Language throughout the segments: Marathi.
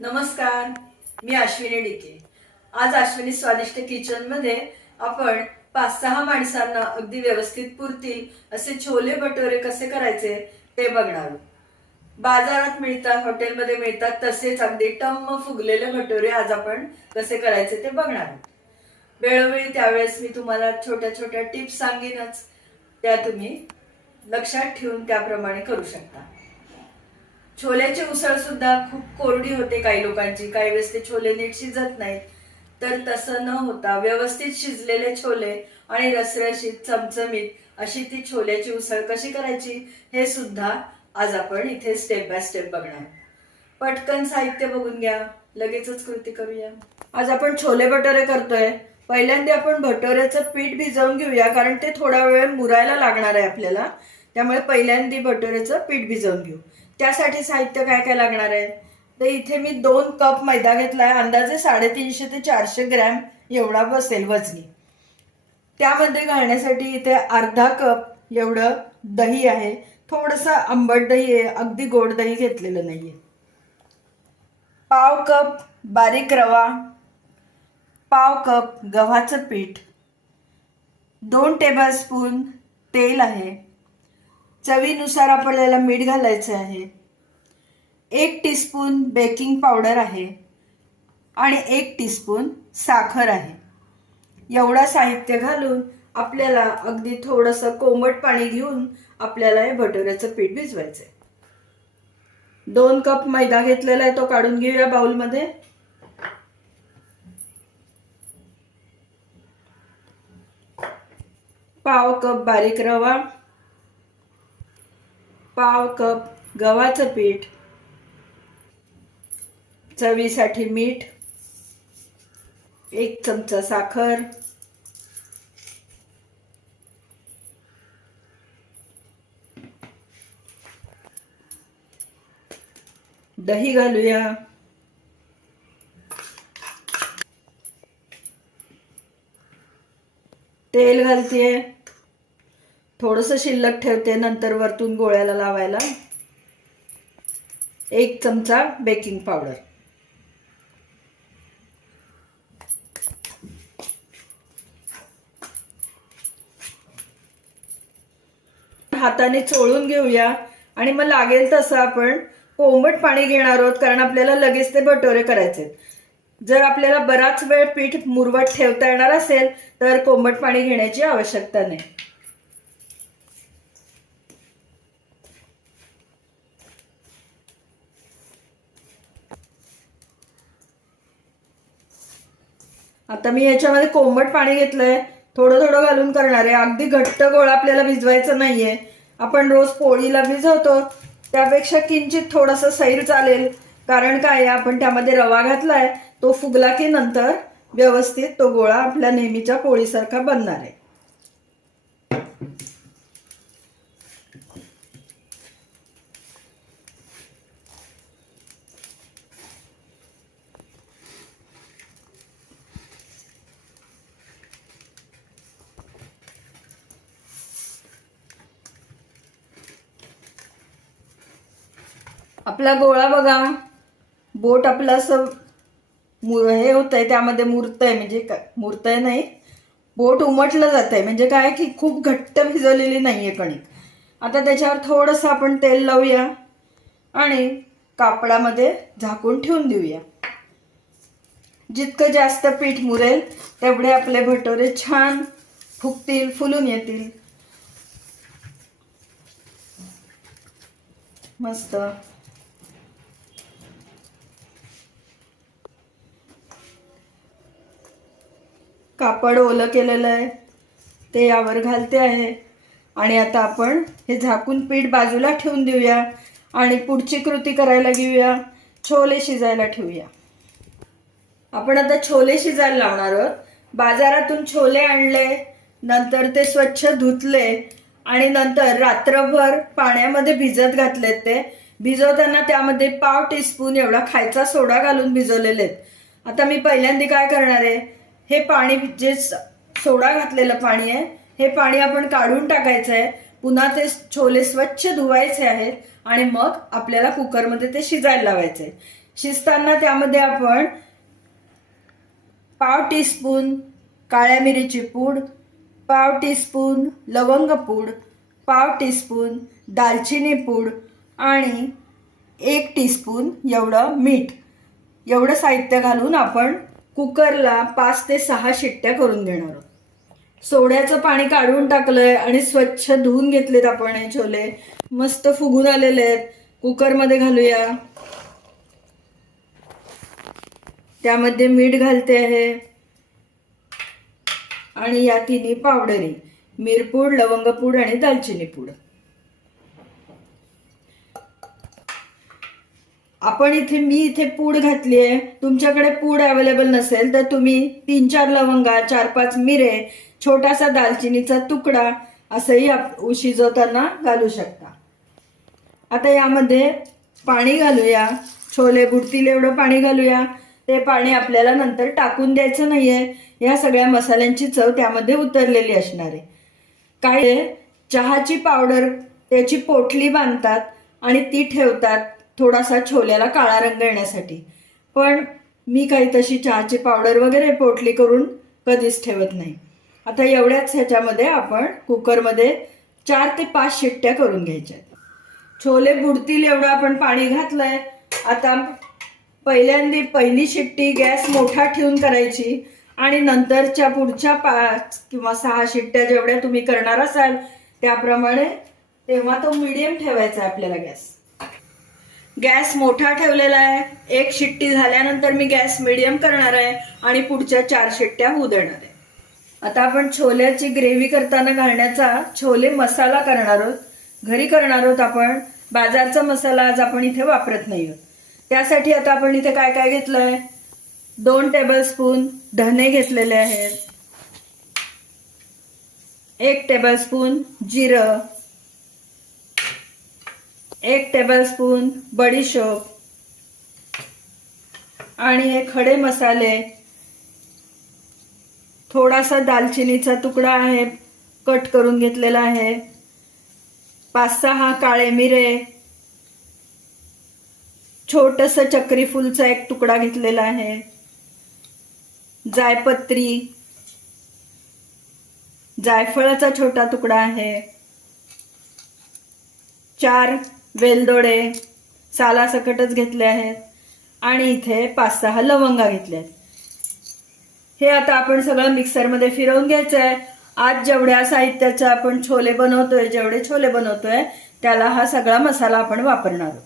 नमस्कार मी अश्विनी डिके. आज अश्विनी स्वादिष्ट किचनमध्ये आपण पाच सहा माणसांना अगदी व्यवस्थित पुरतील असे छोले भटोरे कसे करायचे ते बघणार बाजारात मिळतात हॉटेलमध्ये मिळतात तसेच अगदी टम्म फुगलेले भटोरे आज आपण कसे करायचे ते बघणार वेळोवेळी त्यावेळेस मी तुम्हाला छोट्या छोट्या टिप्स सांगेनच. त्या तुम्ही लक्षात ठेवून त्याप्रमाणे करू शकता. छोल्याची उसळ सुद्धा खूप कोरडी होते काही लोकांची. काही वेळेस ते छोले नीट शिजत नाहीत. तर तसं न होता व्यवस्थित शिजलेले छोले आणि रसरशीत चमचमीत अशी ती छोल्याची उसळ कशी करायची हे सुद्धा आज आपण इथे स्टेप बाय स्टेप बघणार. पटकन साहित्य बघून घ्या. लगेचच कृती करूया. आज आपण छोले भटोरे करतोय. पहिल्यांदा आपण भटोऱ्याचं पीठ भिजवून घेऊया कारण ते थोडा वेळ मुरायला लागणार आहे आपल्याला. त्यामुळे पहिल्यांदा भटोऱ्याचं पीठ भिजवून घेऊ. त्यासाठी साहित्य काय काय लागणार आहे? तर इथे मी दोन कप मैदा घेतलाय. अंदाजे साडेतीनशे ते चारशे ग्रॅम एवढा बसेल वजनी. त्यामध्ये घालण्यासाठी इथे अर्धा कप एवढं दही आहे. थोडंसं आंबट दही आहे. अगदी गोड दही घेतलेलं नाही आहे पाव कप बारीक रवा पाव कप गव्हाचं पीठ दोन टेबलस्पून तेल आहे. चवीनुसार आपल्याला मीठ घालायचं आहे. एक टीस्पून बेकिंग पावडर आहे आणि एक टीस्पून साखर आहे. एवढं साहित्य घालून आपल्याला अगदी थोडंसं कोमट पाणी घेऊन आपल्याला हे भटोऱ्याचं पीठ भिजवायचं आहे दोन कप मैदा घेतलेला आहे तो काढून घेऊया बाउलमध्ये. पाव कप बारीक रवा. पाव कप गव्हाचं पीठ. चवीसाठी मीठ एक चमचा साखर दही घालूया. तेल घालते. थोडंसं शिल्लक ठेवते नंतर वरतून गोळ्याला लावायला. एक चमचा बेकिंग पावडर हाताने चोळून घेऊया. आणि मग लागेल तसं आपण कोंबट पाणी घेणार आहोत कारण आपल्याला लगेच ते भटोरे करायचे जर आपल्याला बराच वेळ पीठ मुरवट ठेवता येणार असेल तर कोंबट पाणी घेण्याची आवश्यकता नाही. आता मी याच्यामध्ये कोंबट पाणी घेतलंय. थोडं थोडं घालून करणार आहे. अगदी घट्ट गोळा आपल्याला भिजवायचं नाहीये. आपण रोज पोळीला भिजवतो. त्यापेक्षा किंचित थोडंसं सैल चालेल. कारण काय आहे, आपण त्यामध्ये रवा घातलाय तो फुगला की नंतर व्यवस्थित तो गोळा आपल्या नेहमीच्या पोळीसारखा बनणार आहे. आपला गोळा बघा. बोट आपलं असं मुर हे होत आहे त्यामध्ये मूर्त आहे म्हणजे काय? आहे नाही. बोट उमटलं जात आहे म्हणजे काय की खूप घट्ट भिजवलेली नाही आहे कणिक. आता त्याच्यावर थोडंसं आपण तेल लावूया आणि कापडामध्ये झाकून ठेवून देऊया. जितकं जास्त पीठ मुरेल तेवढे आपले भटोरे छान फुगतील फुलून येतील. मस्त. कापड ओलं केलेलं आहे. ते यावर घालते आहे. आणि आता आपण हे झाकून पीठ बाजूला ठेवून देऊया. आणि पुढची कृती करायला घेऊया. छोले शिजायला ठेवूया. आपण आता छोले शिजायला लावणार आहोत. बाजारातून छोले आणले नंतर ते स्वच्छ धुतले आणि नंतर रात्रभर पाण्यामध्ये भिजत घातलेत ते. भिजवताना त्यामध्ये पाव टीस्पून एवढा खायचा सोडा घालून भिजवलेले आहेत आता मी पहिल्यांदा काय करणार आहे? हे पाणी जे सोडा घातलेलं पाणी आहे हे पाणी आपण काढून टाकायचं आहे. पुन्हा ते छोले स्वच्छ धुवायचे आहेत आणि मग आपल्याला कुकरमध्ये ते शिजायला लावायचे शिजताना त्यामध्ये आपण पाव टीस्पून काळ्या मिरीची पूड पाव टीस्पून लवंग पूड पाव टीस्पून दालचिनी पूड आणि एक टीस्पून एवढं मीठ. एवढं साहित्य घालून आपण कुकरला पाच ते सहा शिट्ट्या करून घेणार आहोत. सोड्याचं पाणी काढून टाकलंय आणि स्वच्छ धुवून घेतलेत आपण हे छोले. मस्त फुगून आलेले आहेत. कुकरमध्ये घालूया. त्यामध्ये मीठ घालते आहे. आणि या तिन्ही पावडरी मिरपूड लवंगपूड आणि दालचिनी पूड आपण इथे मी इथे पूड घातली आहे. तुमच्याकडे पूड अवेलेबल नसेल तर तुम्ही तीन चार लवंगा चार पाच मिरे छोटासा दालचिनीचा तुकडा असंही आप शिजवताना घालू शकता. आता यामध्ये पाणी घालूया. छोले बुडतील एवढं पाणी घालूया. ते पाणी आपल्याला नंतर टाकून द्यायचं नाहीये. या सगळ्या मसाल्यांची चव त्यामध्ये उतरलेली असणार आहे. काय चहाची पावडर त्याची पोटली बांधतात आणि ती ठेवतात. थोडासा छोल्याला काळा रंग येण्यासाठी. पण मी काही तशी चहाची पावडर वगैरे पोटली करून कधीच ठेवत नाही. आता एवढ्याच ह्याच्यामध्ये आपण कुकरमध्ये चार ते पाच शिट्ट्या करून घ्यायच्या छोले बुडतील एवढं आपण पाणी घातलंय. आता पहिल्यांदी पहिली शिट्टी गॅस मोठा ठेवून करायची आणि नंतरच्या पुढच्या पाच किंवा सहा शिट्ट्या जेवढ्या तुम्ही करणार असाल त्याप्रमाणे तेव्हा तो मिडियम ठेवायचा आहे आपल्याला गॅस. गॅस मोठा ठेवलेला आहे. एक शिट्टी झाल्यानंतर मी गॅस मिडियम करणार आहे आणि पुढच्या चार शिट्ट्या होऊ देणार आहे. आता आपण छोल्याची ग्रेव्ही करताना घालण्याचा छोले मसाला करणार आहोत. घरी करणार आहोत आपण. बाजारचा मसाला आज आपण इथे वापरत नाही आहोत. त्यासाठी आता आपण इथे काय काय घेतलंय? दोन टेबलस्पून धने घेतलेले आहेत. एक टेबलस्पून जिरं. एक टेबलस्पून बडीशोप आणि हे खडे मसाले. थोडासा दालचिनीचा तुकडा आहे कट करून घेतलेला आहे. पाच सहा काळे मिरे. छोटस चक्रीफूलचा एक तुकडा घेतलेला आहे. जायपत्री. जायफळाचा छोटा तुकडा आहे. चार वेलदोडे सालासकटच घेतले आहेत आणि इथे पाच सहा लवंगा घेतल्या आहेत. हे आता आपण सगळं मिक्सरमध्ये फिरवून घ्यायचं आहे आज जेवढ्या साहित्याचे आपण छोले बनवतोय जेवढे छोले बनवतोय त्याला हा सगळा मसाला आपण वापरणार आहोत.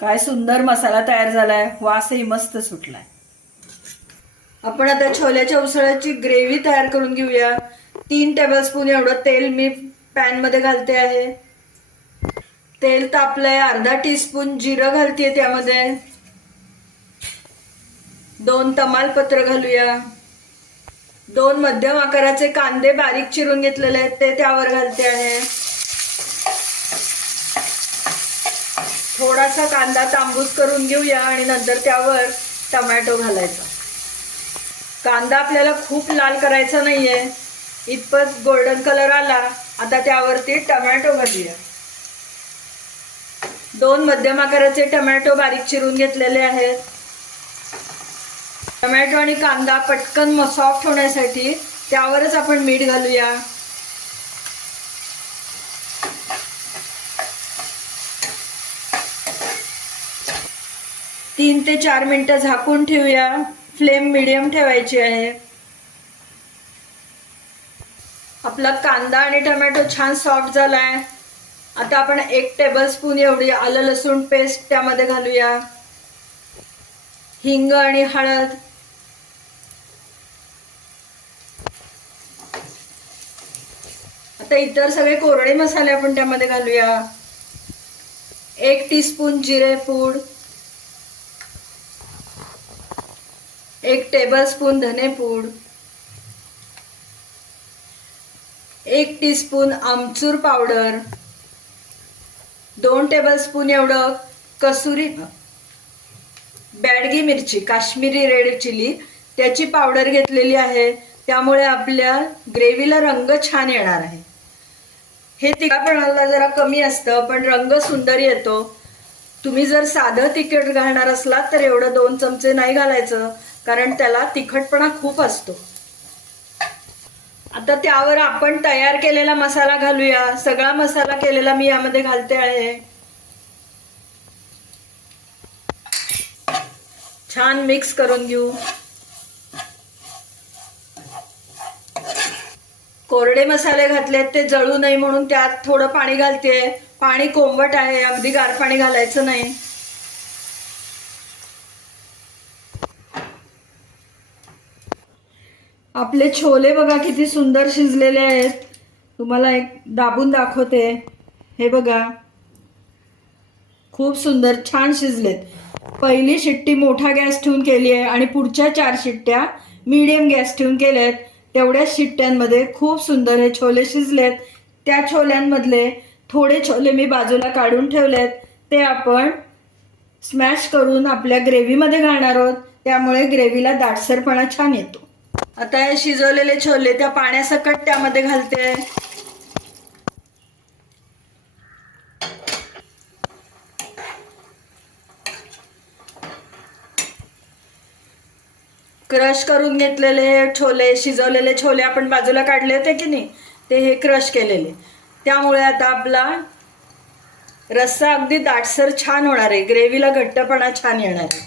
काय सुंदर मसाला तयार झालाय वासही मस्त सुटलाय. आपण आता छोल्याच्या उसळाची ग्रेव्ही तयार करून घेऊया. तीन टेबलस्पून एवढं तेल मी पॅनमध्ये घालते आहे. तेल तापलंय अर्धा टीस्पून जिरं घालते त्यामध्ये. दोन तमालपत्र घालूया. दोन मध्यम आकाराचे कांदे बारीक चिरून घेतलेले आहेत ते त्यावर घालते आहे. थोडासा कांदा तांबूस करून घेऊया आणि नंतर त्यावर टमॅटो घालायचा. कांदा आपल्याला खूप लाल करायचा नाहीये. इतपत गोल्डन कलर आला आता त्यावरती टमॅटो घालूया दोन मध्यम आकाराचे टमॅटो बारीक चिरून घेतलेले आहेत. टमॅटो आणि कांदा पटकन सॉफ्ट होण्यासाठी त्यावरच आपण मीठ घालूया. तीन ते चार मिनिटं झाकून ठेवूया. फ्लेम मिडियम ठेवायची आहे. आपला कांदा आणि टमॅटो छान सॉफ्ट झालाय. आता आपण एक टेबल स्पून एवढी आलं लसूण पेस्ट त्यामध्ये घालूया. हिंग आणि हळद. आता इतर सगळे कोरडे मसाले आपण त्यामध्ये घालूया. एक टीस्पून जिरे पूड. एक टेबलस्पून धनेपूड एक टीस्पून आमचूर पावडर दोन टेबलस्पून एवढं कसुरी बॅडगी मिरची काश्मीरी रेड चिली त्याची पावडर घेतलेली आहे. त्यामुळे आपल्या ग्रेव्हीला रंग छान येणार आहे. हे तिखटपणाला जरा कमी असतं पण रंग सुंदर येतो. तुम्ही जर साधं तिखट घालणार असलात तर एवढं दोन चमचे नाही घालायचं कारण त्याला तिखटपणा खूप असतो. आता त्यावर आपण तयार केलेला मसाला घालूया. सगळा मसाला केलेला मी यामध्ये घालते आहे. छान मिक्स करून घेऊ. कोरडे मसाले घातलेत ते जळू नये म्हणून त्यात थोडं पाणी घालते. पाणी कोंबट आहे अगदी गार पाणी घालायचं नाही. आपले छोले बघा किती सुंदर शिजलेले आहेत. तुम्हाला एक दाबून दाखवते. हे बघा. खूप सुंदर छान शिजलेत. पहिली शिट्टी मोठा गॅस ठेवून केली आहे आणि पुढच्या चार शिट्ट्या मीडियम गॅस ठेवून आहेत तेवढ्याच शिट्ट्यांमध्ये खूप सुंदर हे छोले शिजलेत. त्या छोल्यांमधले थोडे छोले मी बाजूला काढून ठेवलेत. ते आपण स्मॅश करून आपल्या ग्रेव्हीमध्ये घालणार आहोत. त्यामुळे ग्रेव्हीला दाटसरपणा छान येतो. आता हे शिजवलेले छोले त्या पाण्यासकट त्यामध्ये घालते. क्रश करून घेतलेले हे छोले शिजवलेले छोले आपण बाजूला काढले होते की नाही? ते हे क्रश केलेले. त्यामुळे आता आपला रस्सा अगदी दाटसर छान होणार आहे. ग्रेव्हीला घट्टपणा छान येणार आहे.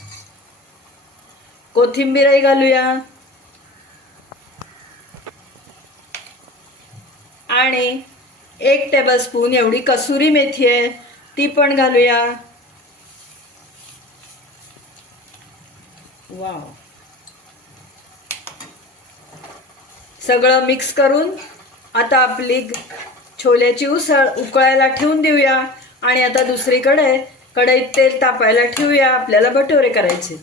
कोथिंबीरही घालूया. आणि एक टेबलस्पून एवढी कसुरी मेथी आहे ती पण घालूया. वाव सगळं मिक्स करून आता आपली छोल्याची उसळ उकळायला ठेवून देऊया आणि आता दुसरीकडे कढईत तेल तापायला ठेवूया आपल्याला भटोरे करायचे.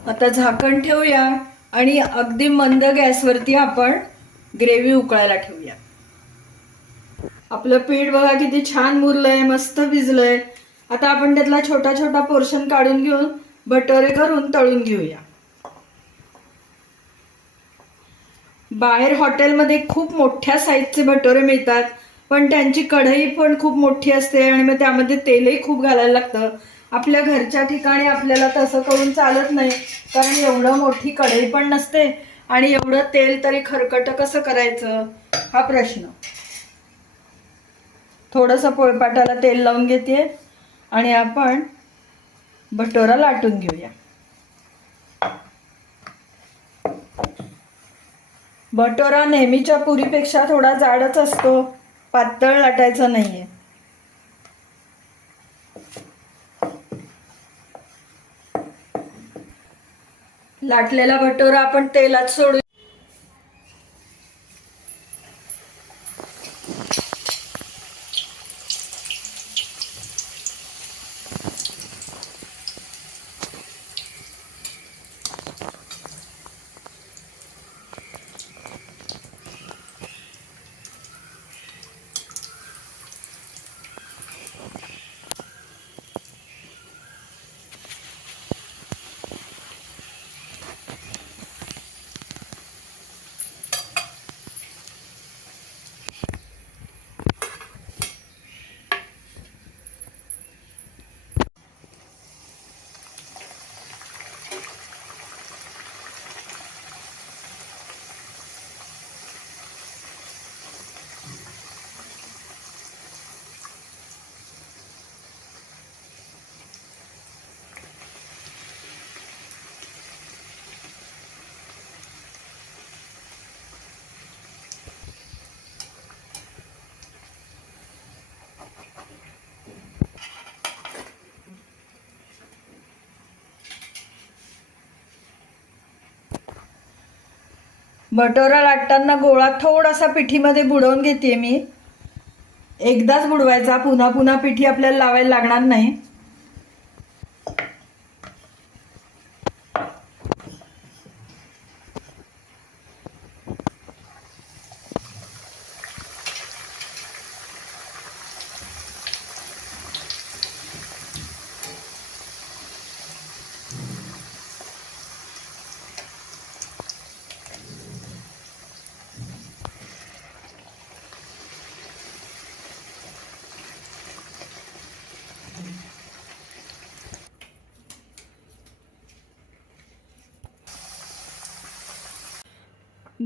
आता झाकण ठेवूया आणि अगदी मंद गॅसवरती आपण ग्रेव्ही उकळायला ठेवूया. आपलं पीठ बघा किती छान मुरलंय मस्त भिजलंय. आता आपण त्यातला छोटा छोटा पोर्शन काढून घेऊन भटोरे करून तळून घेऊया. बाहेर हॉटेलमध्ये खूप मोठ्या साईजचे भटोरे मिळतात पण त्यांची कढई पण खूप मोठी असते आणि मग त्यामध्ये तेलही खूप घालायला लागतं. आपल्या घरच्या ठिकाणी आपल्याला तसं करून चालत नाही कारण एवढं मोठी कढई पण नसते. आणि एवढं तेल तरी खरकट कसं करायचं? हा प्रश्न. थोडंसं पोळपाटाला तेल लावून घेते आणि आपण भटोरा लाटून घेऊया. भटोरा नेहमीच्या पुरीपेक्षा थोडा जाडच असतो. पातळ लाटायचा नाहीये. लाटलेला भटोरा आपण तेलात सोडू भटोरा लाटताना गोळा थोडासा पिठीमध्ये बुडवून घेते मी. एकदाच बुडवायचा पुन्हा पुन्हा पिठी आपल्याला लावायला लागणार नाही.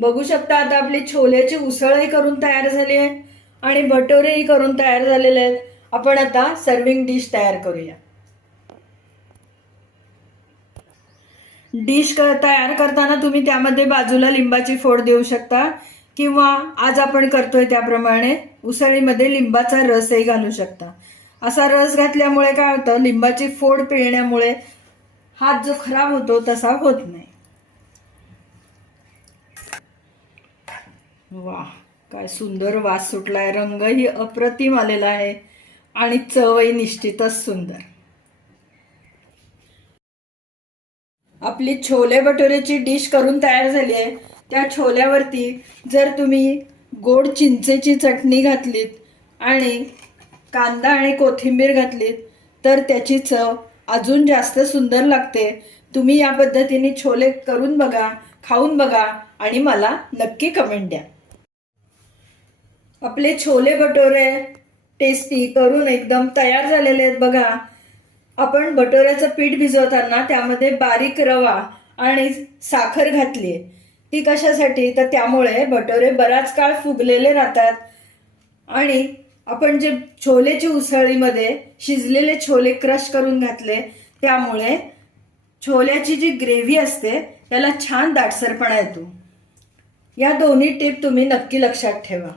बघू शकता आता आपली छोल्याची उसळही करून तयार झाली आहे आणि भटोरेही करून तयार झालेले आहेत. आपण आता सर्विंग डिश तयार करूया. डिश कर तयार करताना तुम्ही त्यामध्ये बाजूला लिंबाची फोड देऊ शकता किंवा आज आपण करतोय त्याप्रमाणे उसळीमध्ये लिंबाचा रसही घालू शकता. असा रस घातल्यामुळे काय होतं? लिंबाची फोड पिळण्यामुळे हात जो खराब होतो तसा होत नाही. वा काय सुंदर वास सुटलाय. रंगही अप्रतिम आलेला आहे आणि चवही निश्चितच सुंदर. आपली छोले भटुरेची डिश करून तयार झाली आहे. त्या छोल्यावरती जर तुम्ही गोड चिंचेची चटणी घातलीत आणि कांदा आणि कोथिंबीर घातलीत तर त्याची चव अजून जास्त सुंदर लागते. तुम्ही या पद्धतीने छोले करून बघा खाऊन बघा आणि मला नक्की कमेंट द्या. आपले छोले भटोरे टेस्टी करून एकदम तयार झालेले आहेत बघा. आपण भटोऱ्याचं पीठ भिजवताना त्यामध्ये बारीक रवा आणि साखर घातली ती कशासाठी? तर त्यामुळे भटोरे बराच काळ फुगलेले राहतात. आणि आपण जे छोलेची उसळीमध्ये शिजलेले छोले क्रश करून घातले त्यामुळे छोल्याची जी ग्रेव्ही असते त्याला छान दाटसरपणा येतो. या दोन्ही टिप तुम्ही नक्की लक्षात ठेवा.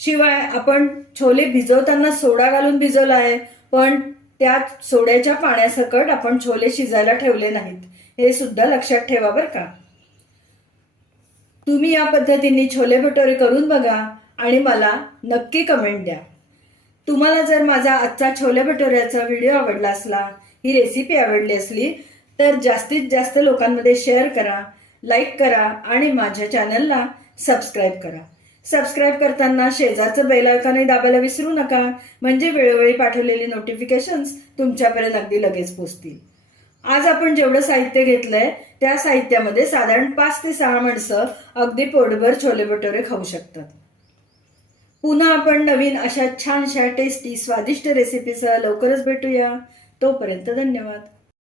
शिवाय आपण छोले भिजवताना सोडा घालून भिजवला आहे पण त्यात सोड्याच्या पाण्यासकट आपण छोले शिजायला ठेवले नाहीत. हे सुद्धा लक्षात ठेवा बरं का. तुम्ही या पद्धतीने छोले भटोरे करून बघा आणि मला नक्की कमेंट द्या. तुम्हाला जर माझा आजचा छोले भटोऱ्याचा व्हिडिओ आवडला असला ही रेसिपी आवडली असली तर जास्तीत जास्त लोकांमध्ये शेअर करा लाईक करा आणि माझ्या चॅनलला सबस्क्राईब करा. सबस्क्राईब करताना शेजारचं बेलायकानही दाबायला विसरू नका. म्हणजे वेळोवेळी पाठवलेली नोटिफिकेशन्स तुमच्यापर्यंत अगदी लगेच पोचतील. आज आपण जेवढं साहित्य घेतलंय त्या साहित्यामध्ये साधारण पाच ते सहा माणसं अगदी पोटभर छोले भटोरे खाऊ शकतात. पुन्हा आपण नवीन अशा छानशा टेस्टी स्वादिष्ट रेसिपीसह लवकरच भेटूया. तोपर्यंत धन्यवाद.